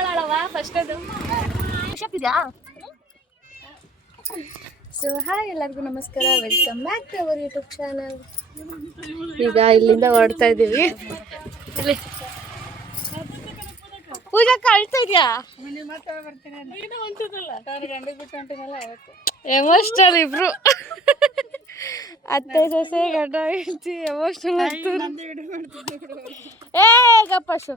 ಮೊಮ್ಮಗಳವ first ಅದು ಖುಷಿಯಾಗ್ತಿದ್ಯಾ? So hi, ಎಲ್ಲರಿಗೂ ನಮಸ್ಕಾರ, welcome back to our YouTube channel. ಈಗ ಇಲ್ಲಿಂದ ಹೊರಡ್ತಾ ಇದ್ದೀವಿ. ಇಲ್ಲಿ ಪೂಜಾಕ್ಕ ಅಳ್ತಾ ಇದೆಯಾ? ಎಮೋಷನಲ್ ಇಬ್ರು, ಅತ್ತೆ ಸೊಸೆ ಗಂಡ ಹೆಂಡತಿ ಎಮೋಷನಲ್ ಆಗ್ತಾರೆ. ಏ ಗಪ್ಪಶು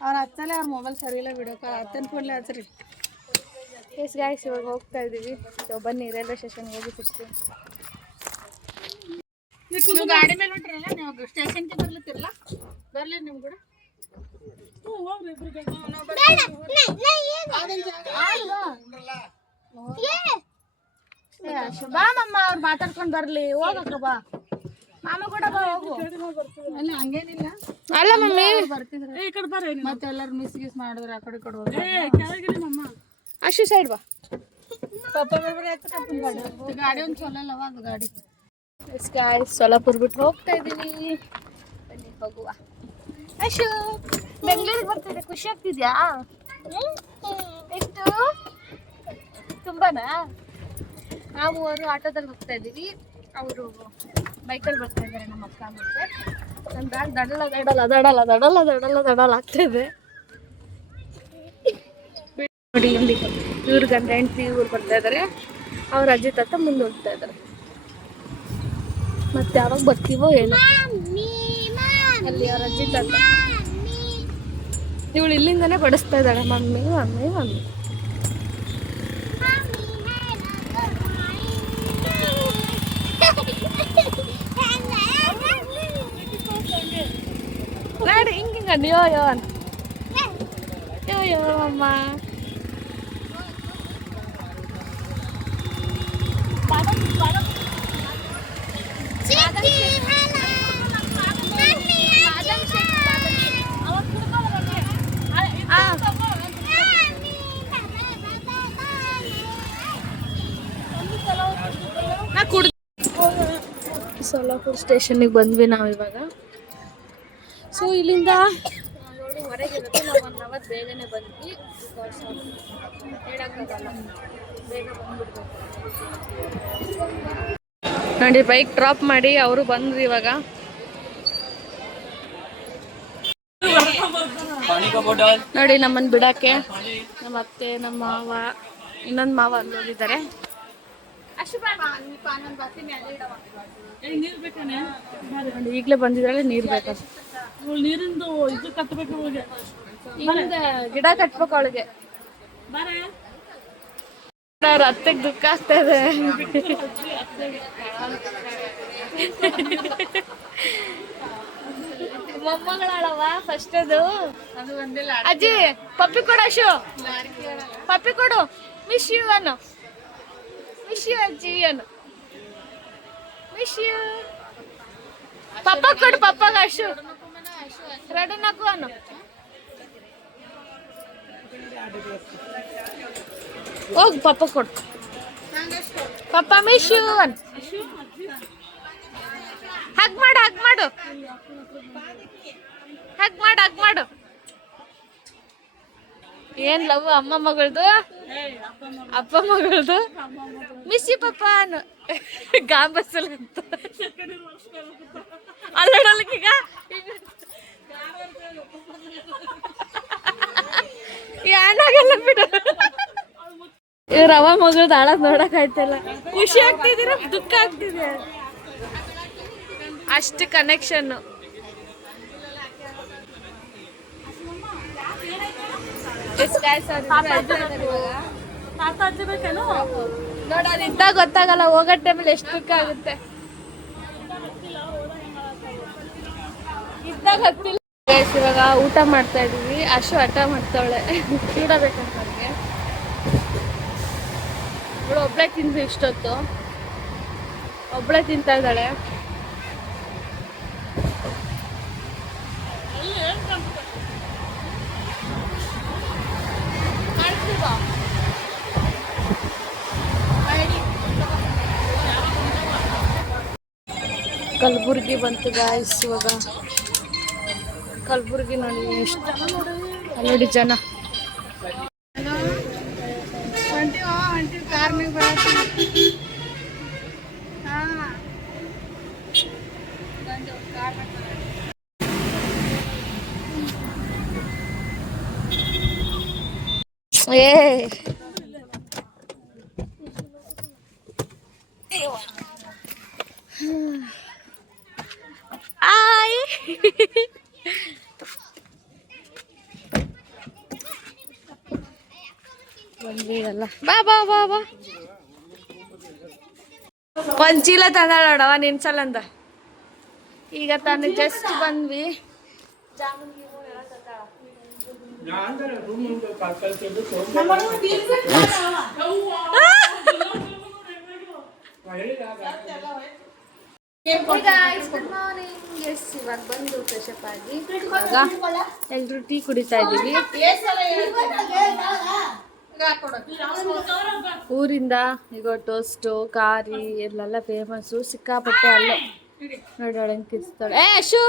ಅವ್ರ ಹತ್ತಲ್ಲೇ ಅವ್ರ ಮೊಬೈಲ್ ಸರಿ ಇಲ್ಲ, ವಿಡಿಯೋ ಕಾಲ್ ಅತ್ತನ ಫೋನ್ಲೆ ಹಚ್ಚ್ರಿ. ಎಸ್ ಗಾಯ್ಸ್, ಇವಾಗ ಹೋಗ್ತಾ ಇದ್ದೀವಿ. ಸೊ ಬನ್ನಿ, ರೈಲ್ವೆ ಸ್ಟೇಷನ್ಗೆ ಹೋಗಿ ಸಿಗ್ತೀವಿ. ನೀವು ಗಾಡಿ ಮೇಲೆ ಹೊಂಟ್ರಲ್ಲ, ನೀವು ಸ್ಟೇಷನ್ಗೆ ಬರ್ಲತ್ತಿರಲ್ಲ, ಬರ್ಲಿ ನಿಮ್ ಕೂಡ. ಬಾ ಮಮ್ಮ, ಅವ್ರು ಮಾತಾಡ್ಕೊಂಡ್ ಬರ್ಲಿ. ಹೋಗಕ್ಕ ಬಾ ಮಾಮ ಕೂಡ ಬಾ, ಹೋಗು. ಅಲ್ಲ ಹಂಗೇನಿಲ್ಲ, ಅಲ್ಲ ಮಮ್ಮಿ ಬರ್ತಿದ್ರೆ ಈ ಕಡೆ ಬರ್ರಿ. ಮತ್ತೆ ಎಲ್ಲರೂ ಮಿಸ್ ಗಿಸ್ ಮಾಡಿದ್ರೆ ಆ ಕಡೆ ಕೊಡುವ ಅಷ್ಟು ಸೈಡ್ ಬಾ. ಗಾಡಿ ಒಂದು ಚಲೋ ಅಲ್ಲವ ಅದು ಗಾಡಿ. ಸೋಲಾಪುರ್ ಬಿಟ್ಟು ಹೋಗ್ತಾ ಇದ್ದೀವಿ. ಬನ್ನಿ ಹೋಗುವ. ಅಶು ಬೆಂಗಳೂರಿಗೆ ಬರ್ತಿದ್ದೆ, ಖುಷಿ ಆಗ್ತಿದ್ಯಾ? ಎಷ್ಟು ತುಂಬಾನಾ? ನಾವು ಅವರು ಆಟೋದಲ್ಲಿ ಹೋಗ್ತಾ ಇದ್ದೀವಿ, ಅವರು ಬೈಕಲ್ಲಿ ಬರ್ತಾ ಇದ್ದಾರೆ, ನಮ್ಮ ಅಕ್ಕ. ಮತ್ತೆ ನನ್ನ ಬ್ಯಾಗ್ ದಡಲ ದಡಲ ದಡಲ ದಡಲ ದಡಲ ದಡಲ ಆಗ್ತಾಯಿದೆ ನೋಡಿ. ಇಲ್ಲಿ ಇವ್ರ ಗಂಡ ಹೆಂಡತಿ ಇವ್ರು ಬರ್ತಾ ಇದ್ದಾರೆ, ಅವ್ರ ಅಜ್ಜಿ ತಾತ ಮುಂದೆ ಹೋಗ್ತಾ ಇದ್ದಾರೆ. ಮತ್ತೆ ಯಾವಾಗ ಬರ್ತೀವೋ ಏನೋ. ಅಲ್ಲಿ ಅವ್ರ ಅಜ್ಜಿ ತಾತ, ಇವಳು ಇಲ್ಲಿಂದನೇ ಬಡಿಸ್ತಾ ಇದ್ದಾಳೆ, ಮಮ್ಮಿ ಮಮ್ಮಿ ಮಮ್ಮಿ. ನೋಡಿ ಹಿಂಗ ಯೋ ಯೋ ಅಂತ, ಯೋ ಯೋ ಅಮ್ಮ. ಸೋಲಾಪುರ್ ಸ್ಟೇಷನ್ಗೆ ಬಂದ್ವಿ ನಾವು ಇವಾಗ. ಸೊ ಇಲ್ಲಿಂದ 7:30 ಇರುತ್ತೆ, ನಾವು 1 ಅವರ್ ಬೇಗನೆ ಬಂದ್ವಿ. ಬಿಕಾಸ್ ಹೇಳೋಕ್ಕಾಗಲ್ಲ, ಬೇಗ ಬಂದ್ಬಿಡ್ಬೇಕು ನೋಡಿ. ಬೈಕ್ ಡ್ರಾಪ್ ಮಾಡಿ ಅವರು ಬಂದ್ವಿ ಇವಾಗ. ನೋಡಿ ನಮ್ಮನ್ನು ಬಿಡಕ್ಕೆ ನಮ್ಮ ಅತ್ತೆ, ನಮ್ಮ ಮಾವ, ಇನ್ನೊಂದು ಮಾವ ಅಲ್ಲಿ ಹೋಗಿದ್ದಾರೆ. ಈಗಲೇ ಬಂದಿದ್ರಲ್ಲ, ನೀರು ಬೇಕು. ನೀರಿಂದು ಇದು ಕಟ್ಟಬೇಕು, ಗಿಡ ಕಟ್ಬೇಕು ಅವಳಿಗೆ. ಅವ್ರ ಅತ್ತೆಗೆ ದುಃಖ ಆಗ್ತಾ ಇದೆ. ಮೊಮ್ಮಗಳವ ಫಸ್ಟ್ ಅದು ಒಂದಿಲ್ಲ. ಅಜ್ಜಿ ಪಪ್ಪಿ ಕೊಡು, ಅಶು ಪಪ್ಪಿ ಕೊಡು. ಮಿಸ್ ಯು ಅನ್ನು, ಮಿಸ್ ಯು ಅಜ್ಜಿ ಅನ್ನು, ಮಿಸ್ ಯು. ಪಪ್ಪ ಕೊಡು, ಪಪ್ಪಗ ಅಶು ರೆಡಿ ನಗು ಅನ್ನು. ಹೋಗ್ ಪಪ್ಪ ಕೊಡು, ಪಪ್ಪ ಮಿಸ್ ಯು ಅನ್ನು. ಹಗ್ ಮಾಡು, ಹಗ್ ಮಾಡು, ಹಗ್ ಮಾಡು, ಹಗ್ ಮಾಡು. ಏನ್ ಲವ್ ಅಮ್ಮ ಮಗಳದು, ಅಪ್ಪ ಮಗಳದು. ಮಿಸ್ ಯು ಪಪ್ಪ ಅನ್ನು. ಗಾಂಬಸಲ್ ಅಂತ ಅಲ್ಲಡೋಲಕ್ಕೀಗ ಏನಾಗಲ್ಲ ಬಿಡು. ಇವ್ರ ಅವ ಮಗಳದು ಹಾಳದ್ ನೋಡಕ್ ಆಯ್ತಲ್ಲ. ಖುಷಿ ಆಗ್ತಿದ್ದೀರ, ದುಃಖ ಆಗ್ತಿದೆ, ಅಷ್ಟು ಕನೆಕ್ಷನ್. ನೋಡ, ಅದು ಇದ್ದಾಗ ಗೊತ್ತಾಗಲ್ಲ, ಹೋಗೋ ಟೈಮಲ್ಲಿ ಎಷ್ಟು ದುಃಖ ಆಗುತ್ತೆ. ಇದ್ದಾಗ ಗೊತ್ತಿಲ್ಲ. ಇವಾಗ ಊಟ ಮಾಡ್ತಾ ಇದೀವಿ. ಅಶು ಹಠ ಮಾಡ್ತಾವಳೆ, ಕೂಡಬೇಕಂತ ನನಗೆ. ಇವಳು ಒಬ್ಳೆ ತಿಂದ್ವಿ ಇಷ್ಟೊತ್ತು, ಒಬ್ಳೆ ತಿಂತಾ ಇದ್ದಾಳೆ. ಕಲಬುರ್ಗಿ ಬಂತು ಗಾಯ್ಸ್. ಇವಾಗ ಕಲಬುರ್ಗಿ ನೋಡಿ ಎಷ್ಟು ಅಲ್ಲಿ ನೋಡಿ ಜನ. ಹೊಂಟಿ ಕಾರ್ನಾಗ ಬರತ್ತೀವಿ. ಏ ಆಯ್ ಬಂದಿರಲ್ಲ. ಬಾ ಬಾ ಬಾ ಬಾ ಒಂದ್ ಚೀಲ ತಂದಾಳವ ನಿನ್ಸಲ್ಲಂದ. ಈಗ ತಾನು ಜಸ್ಟ್ ಬಂದ್ವಿ. Good morning. ಎಸ್, ಇವಾಗ ಬಂದು ಫ್ರೆಶಪ್ ಆಗಿ ಇವಾಗ ಎಲ್ರು ಟೀ ಕುಡಿತಾ ಇದ್ದೀವಿ. ಊರಿಂದ ಈಗ ಟೋಸ್ಟು ಕಾರಿ ಇಲ್ಲೆಲ್ಲ ಫೇಮಸ್ಸು ಸಿಕ್ಕಾಪಟ್ಟೆ. ಅಲ್ಲೇ ನೋಡೋಣ ಹೆಂಗೆ ಕಿಸ್ತಾಳೆ. ಏ ಅಶು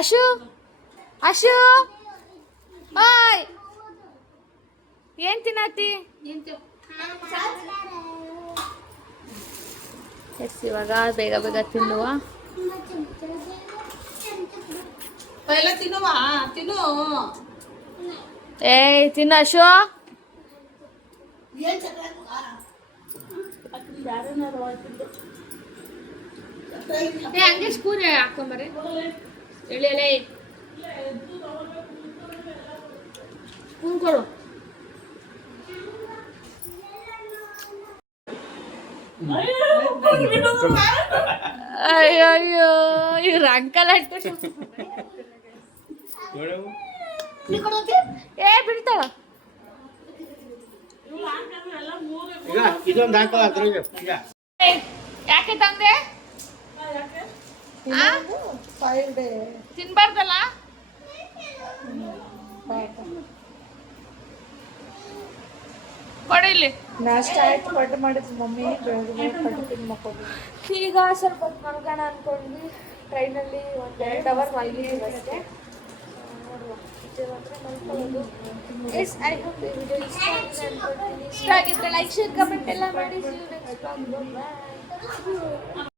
ಅಶು ಅಶು ಹಾಯ್, ಏನ್ ತಿನ್ನತಿ? ಎಸ್, ಇವಾಗ ಬೇಗ ಬೇಗ ತಿನ್ನುವ. ತಿನ್ನು. ಏಯ್ ತಿನ್ನು ಅಶು. ಹಂಗೆ ಸ್ಪೂನ್ ಹಾಕೊಂಬರಿ. ಎಳೆ ಸ್ಪೂನ್ ಕೊಡು. ಅಯ್ಯೋ ಅಯ್ಯೋ, ಇವ್ರ ಅಂಕಲ್ ಅಟ್ಟು. ಏ ಬಿಡ್ತಾಳ. ಯಾಕೆ ತಂದೆ? ತಿನ್ಬಾರ್ದಲ್ಲ? ಕೊಡಿಲಿ. ನಾಷ್ಟ ಆಯ್ತು, ಪಡ್ಡು ಮಾಡಿದ್ವಿ ಮಮ್ಮಿ. ಬೆಳಗ್ಗೆ ಪಡ್ಡು ತಿಂದು ಮಕ್ಕೋದು. ಈಗ ಸ್ವಲ್ಪ ಹೊತ್ತು ಮಲ್ಗೋಣ ಅಂದ್ಕೊಂಡ್ವಿ. ಟ್ರೈನಲ್ಲಿ 1-2 ಅವರ್ ಮಲಗಿದ್ದೀವಿ ಅಷ್ಟೇ. ನೋಡುವ ಅಂದರೆ ಮಲ್ಕೊಳ್ಳೋದು. ಎಸ್, ಐ ಹೋಪ್ ಈ ವಿಡಿಯೋ ಇಷ್ಟ ಆಗಿದೆ ಅನ್ಕೊಳ್ತೀನಿ. ಇಷ್ಟ ಆಗಿದ್ರೆ ಲೈಕ್, ಶೇರ್, ಕಮೆಂಟ್ ಎಲ್ಲ ಮಾಡಿ. See you next vlog. Bye.